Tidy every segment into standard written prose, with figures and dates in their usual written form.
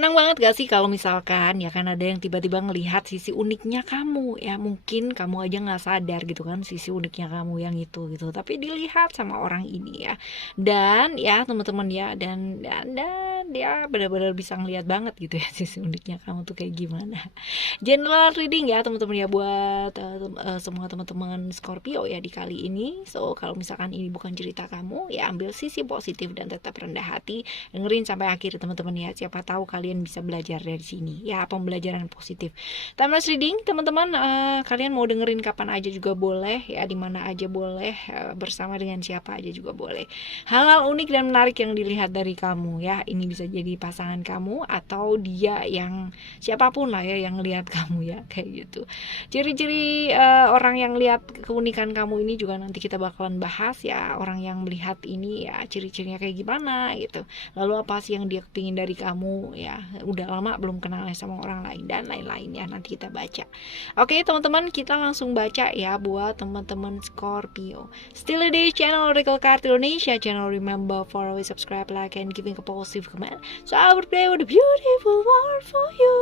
Senang banget gak sih kalau misalkan ya kan ada yang tiba-tiba ngelihat sisi uniknya kamu, ya mungkin kamu aja nggak sadar gitu kan sisi uniknya kamu yang itu gitu, tapi dilihat sama orang ini ya. Dan ya teman-teman ya, dan dia benar-benar bisa ngelihat banget gitu ya sisi uniknya kamu tuh kayak gimana. General reading ya teman-teman ya, buat semua teman-teman Scorpio ya di kali ini. So kalau misalkan ini bukan cerita kamu, ya ambil sisi positif dan tetap rendah hati, dengerin sampai akhir teman-teman ya, siapa tahu kalian bisa belajar dari sini ya, pembelajaran positif. Timeless reading teman-teman, kalian mau dengerin kapan aja juga boleh ya, dimana aja boleh, bersama dengan siapa aja juga boleh. Hal-hal unik dan menarik yang dilihat dari kamu ya, ini bisa jadi pasangan kamu atau dia yang siapapun lah ya yang lihat kamu ya, kayak gitu. Ciri-ciri orang yang lihat keunikan kamu ini juga nanti kita bakalan bahas ya, orang yang melihat ini ya ciri-cirinya kayak gimana gitu, lalu apa sih yang dia kepingin dari kamu ya, udah lama belum kenal sama orang lain dan lain-lain ya, nanti kita baca. Oke teman-teman, kita langsung baca ya buat teman-teman Scorpio. Still a day channel Oracle Card Indonesia channel, remember for always subscribe, like and giving a positive comment, so I would play with a beautiful world for you.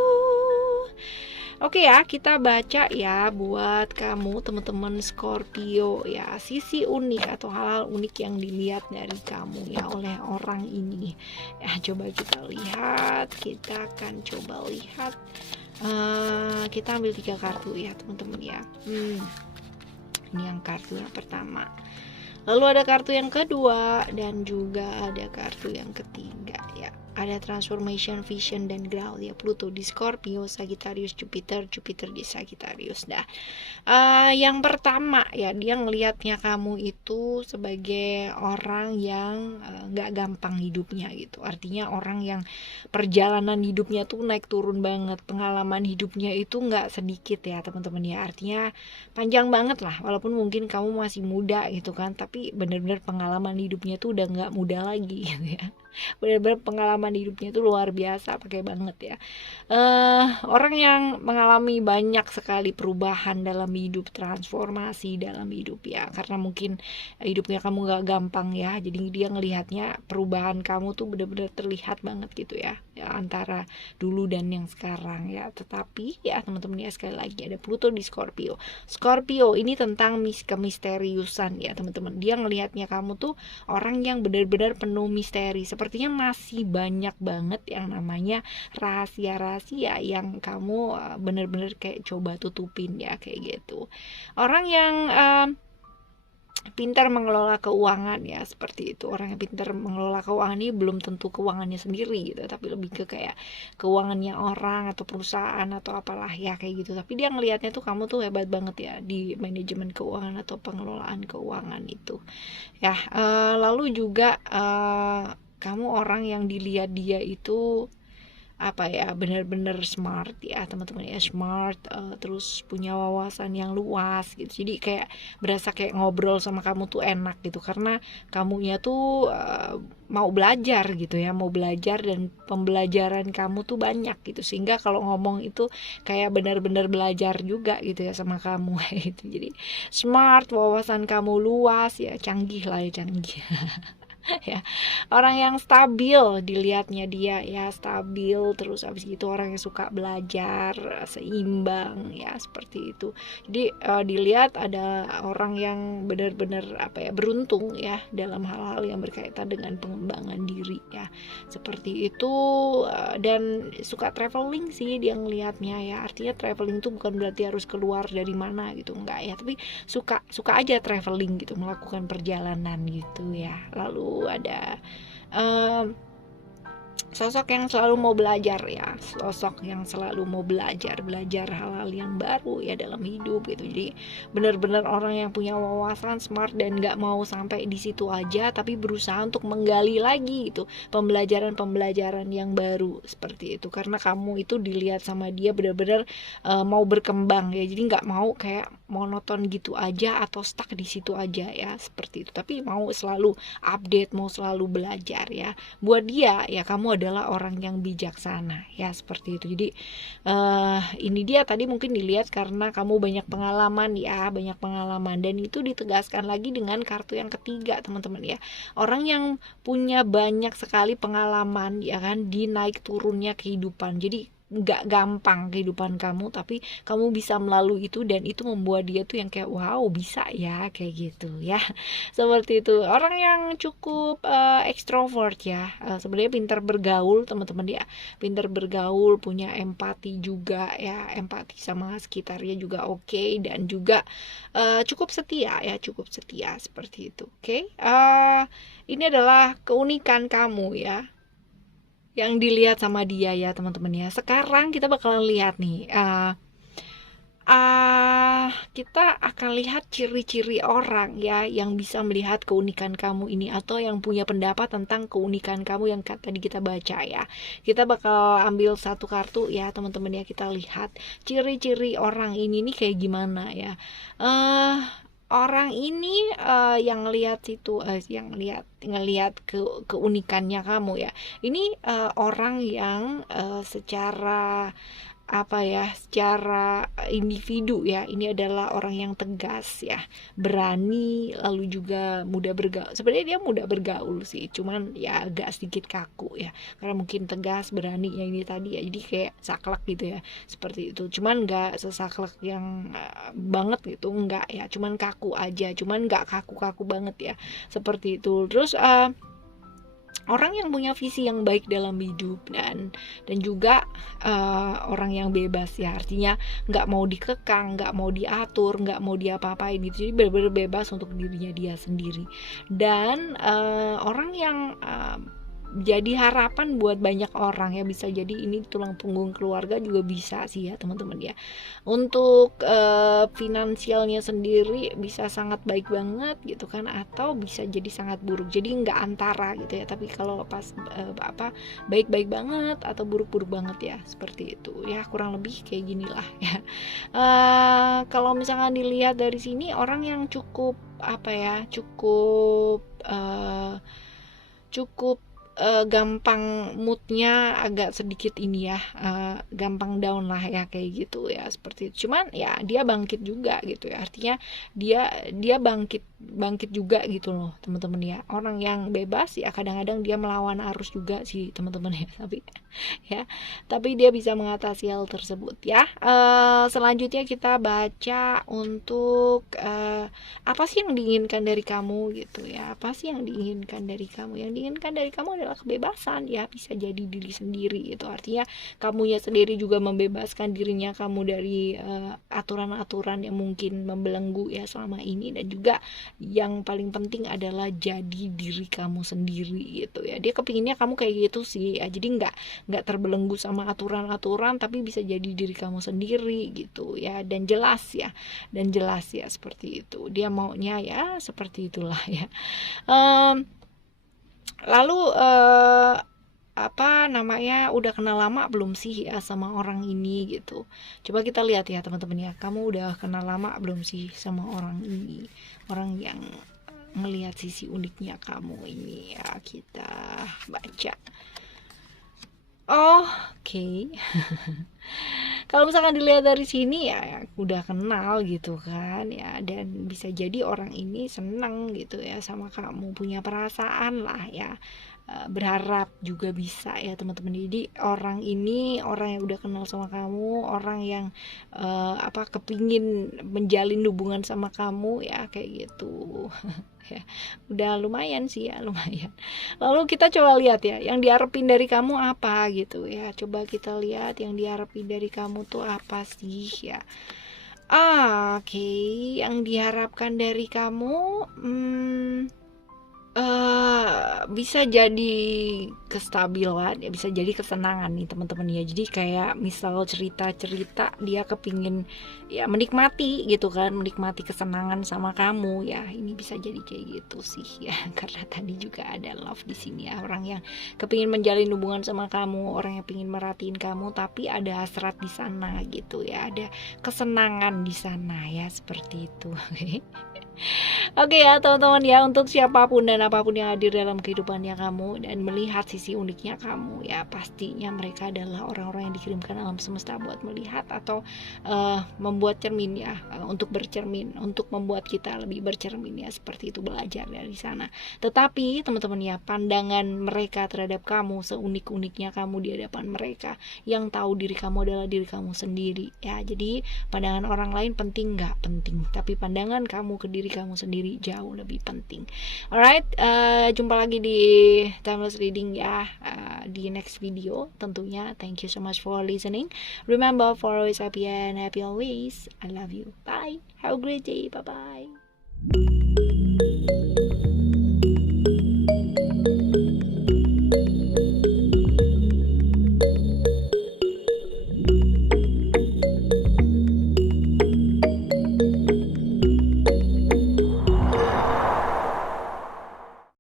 Oke ya, kita baca ya buat kamu teman-teman Scorpio ya, sisi unik atau hal-hal unik yang dilihat dari kamu ya oleh orang ini. Ya coba kita lihat, kita akan coba lihat. Kita ambil 3 kartu ya teman-teman ya. Ini yang kartu yang pertama. Lalu ada kartu yang kedua dan juga ada kartu yang ketiga ya. Ada transformation, vision, dan ground ya. Pluto di Scorpio, Sagittarius, Jupiter di Sagittarius. Nah, yang pertama ya, dia ngelihatnya kamu itu sebagai orang yang gak gampang hidupnya gitu. Artinya orang yang perjalanan hidupnya tuh naik turun banget, pengalaman hidupnya itu gak sedikit ya teman-teman ya. Artinya panjang banget lah, walaupun mungkin kamu masih muda gitu kan, tapi bener-bener pengalaman hidupnya tuh udah gak muda lagi gitu ya. Benar-benar pengalaman hidupnya itu luar biasa, pakai banget ya. Orang yang mengalami banyak sekali perubahan dalam hidup, transformasi dalam hidup ya, karena mungkin hidupnya kamu gak gampang ya, jadi dia ngelihatnya perubahan kamu tuh benar-benar terlihat banget gitu ya, antara dulu dan yang sekarang ya. Tetapi ya teman-teman ya, sekali lagi ada Pluto di Scorpio. Scorpio ini tentang kemisteriusan ya teman-teman. Dia ngelihatnya kamu tuh orang yang benar-benar penuh misteri, sepertinya masih banyak banget yang namanya rahasia-rahasia yang kamu bener-bener kayak coba tutupin ya, kayak gitu. Orang yang pintar mengelola keuangan ya, seperti itu. Orang yang pintar mengelola keuangan ini belum tentu keuangannya sendiri gitu, tapi lebih ke kayak keuangannya orang atau perusahaan atau apalah ya, kayak gitu. Tapi dia ngelihatnya tuh kamu tuh hebat banget ya di manajemen keuangan atau pengelolaan keuangan itu ya. Lalu juga kamu orang yang dilihat dia itu apa ya, benar-benar smart ya teman-teman ya, smart, terus punya wawasan yang luas gitu. Jadi kayak berasa kayak ngobrol sama kamu tuh enak gitu, karena kamunya tuh mau belajar gitu ya, mau belajar, dan pembelajaran kamu tuh banyak gitu, sehingga kalau ngomong itu kayak benar-benar belajar juga gitu ya sama kamu gitu. Jadi smart, wawasan kamu luas ya, canggih lah ya, canggih. Ya, orang yang stabil dilihatnya dia ya, stabil, terus habis gitu orang yang suka belajar, seimbang ya, seperti itu. Jadi dilihat ada orang yang benar-benar apa ya, beruntung ya dalam hal-hal yang berkaitan dengan pengembangan diri ya, seperti itu. Dan suka traveling sih dia ngelihatnya ya. Artinya traveling itu bukan berarti harus keluar dari mana gitu, enggak ya, tapi suka aja traveling gitu, melakukan perjalanan gitu ya. Lalu ada sosok yang selalu mau belajar ya, sosok yang selalu mau belajar hal-hal yang baru ya dalam hidup gitu. Jadi benar-benar orang yang punya wawasan, smart, dan gak mau sampai di situ aja, tapi berusaha untuk menggali lagi gitu pembelajaran yang baru, seperti itu. Karena kamu itu dilihat sama dia benar-benar mau berkembang ya, jadi gak mau kayak monoton gitu aja atau stuck di situ aja ya, seperti itu. Tapi mau selalu update, mau selalu belajar ya. Buat dia ya kamu adalah orang yang bijaksana ya, seperti itu. Jadi ini dia tadi mungkin dilihat karena kamu banyak pengalaman ya, banyak pengalaman, dan itu ditegaskan lagi dengan kartu yang ketiga teman-teman ya. Orang yang punya banyak sekali pengalaman ya kan di naik turunnya kehidupan. Jadi nggak gampang kehidupan kamu, tapi kamu bisa melalui itu, dan itu membuat dia tuh yang kayak wow bisa ya, kayak gitu ya. Seperti itu. Orang yang cukup ekstrovert ya, sebenarnya pintar bergaul teman-teman ya, pintar bergaul, punya empati juga ya, empati sama sekitarnya juga oke, dan juga cukup setia ya, cukup setia, seperti itu. Oke. Ini adalah keunikan kamu ya, yang dilihat sama dia ya teman-teman ya. Sekarang kita bakalan lihat nih, kita akan lihat ciri-ciri orang ya yang bisa melihat keunikan kamu ini, atau yang punya pendapat tentang keunikan kamu yang tadi kita baca ya. Kita bakal ambil satu kartu ya teman-teman ya, kita lihat ciri-ciri orang ini nih kayak gimana ya. Orang ini yang lihat situ, yang ngelihat keunikannya kamu ya. Ini orang yang secara secara individu ya, ini adalah orang yang tegas ya, berani, lalu juga mudah bergaul. Sebenarnya dia mudah bergaul sih, cuman ya agak sedikit kaku ya, karena mungkin tegas, berani yang ini tadi ya, jadi kayak saklek gitu ya, seperti itu. Cuman nggak sesaklek yang banget gitu, nggak ya, cuman kaku aja, cuman nggak kaku-kaku banget ya, seperti itu. Terus orang yang punya visi yang baik dalam hidup, dan juga orang yang bebas ya, artinya nggak mau dikekang, nggak mau diatur, nggak mau diapa-apain gitu, jadi benar-benar bebas untuk dirinya dia sendiri. Dan orang yang jadi harapan buat banyak orang ya, bisa jadi ini tulang punggung keluarga juga bisa sih ya teman-teman ya. Untuk finansialnya sendiri bisa sangat baik banget gitu kan, atau bisa jadi sangat buruk, jadi nggak antara gitu ya. Tapi kalau pas baik-baik banget atau buruk-buruk banget ya, seperti itu ya, kurang lebih kayak ginilah ya. Kalau misalkan dilihat dari sini, orang yang cukup cukup gampang moodnya agak sedikit ini ya, gampang down lah ya, kayak gitu ya, seperti itu. Cuman ya dia bangkit juga gitu ya, artinya dia bangkit juga gitu loh teman-teman ya. Orang yang bebas ya kadang-kadang dia melawan arus juga sih teman-teman ya, tapi dia bisa mengatasi hal tersebut ya. Selanjutnya kita baca untuk apa sih yang diinginkan dari kamu gitu ya. Apa sih yang diinginkan dari kamu? Yang diinginkan dari kamu adalah kebebasan ya, bisa jadi diri sendiri itu, artinya kamunya sendiri juga membebaskan dirinya kamu dari aturan-aturan yang mungkin membelenggu ya selama ini, dan juga yang paling penting adalah jadi diri kamu sendiri gitu ya. Dia kepinginnya kamu kayak gitu sih ya, jadi nggak terbelenggu sama aturan-aturan, tapi bisa jadi diri kamu sendiri gitu ya, dan jelas ya, seperti itu dia maunya ya, seperti itulah ya. Lalu udah kenal lama belum sih ya sama orang ini gitu. Coba kita lihat ya teman-teman ya, kamu udah kenal lama belum sih sama orang ini, orang yang ngelihat sisi uniknya kamu ini ya. Kita baca. Oke. Kalau misalkan dilihat dari sini ya udah kenal gitu kan ya, dan bisa jadi orang ini senang gitu ya sama kamu, punya perasaan lah ya, berharap juga bisa ya teman-teman. Jadi orang ini orang yang udah kenal sama kamu, orang yang kepingin menjalin hubungan sama kamu ya, kayak gitu. Ya, udah lumayan sih ya, lumayan. Lalu kita coba lihat ya, yang diharapin dari kamu apa gitu ya. Coba kita lihat yang diharapin dari kamu tuh apa sih ya. Oke. Yang diharapkan dari kamu bisa jadi kestabilan ya, bisa jadi kesenangan nih teman-teman ya. Jadi kayak misal cerita-cerita dia kepingin ya menikmati gitu kan, menikmati kesenangan sama kamu ya, ini bisa jadi kayak gitu sih ya. Karena tadi juga ada love di sini ya, orang yang kepingin menjalin hubungan sama kamu, orang yang pingin merhatiin kamu, tapi ada hasrat di sana gitu ya, ada kesenangan di sana ya, seperti itu. Oke ya teman-teman ya, untuk siapapun dan apapun yang hadir dalam kehidupannya kamu dan melihat sisi uniknya kamu ya, pastinya mereka adalah orang-orang yang dikirimkan alam semesta buat melihat atau membuat cermin ya, untuk bercermin, untuk membuat kita lebih bercermin ya, seperti itu, belajar dari sana. Tetapi teman-teman ya, pandangan mereka terhadap kamu, seunik-uniknya kamu di hadapan mereka, yang tahu diri kamu adalah diri kamu sendiri ya. Jadi pandangan orang lain penting nggak? Penting, tapi pandangan kamu ke diri kamu sendiri jauh lebih penting. Alright, jumpa lagi di Timeless Reading ya, di next video tentunya. Thank you so much for listening. Remember, for always happy and happy always. I love you. Bye. Have a great day. Bye bye.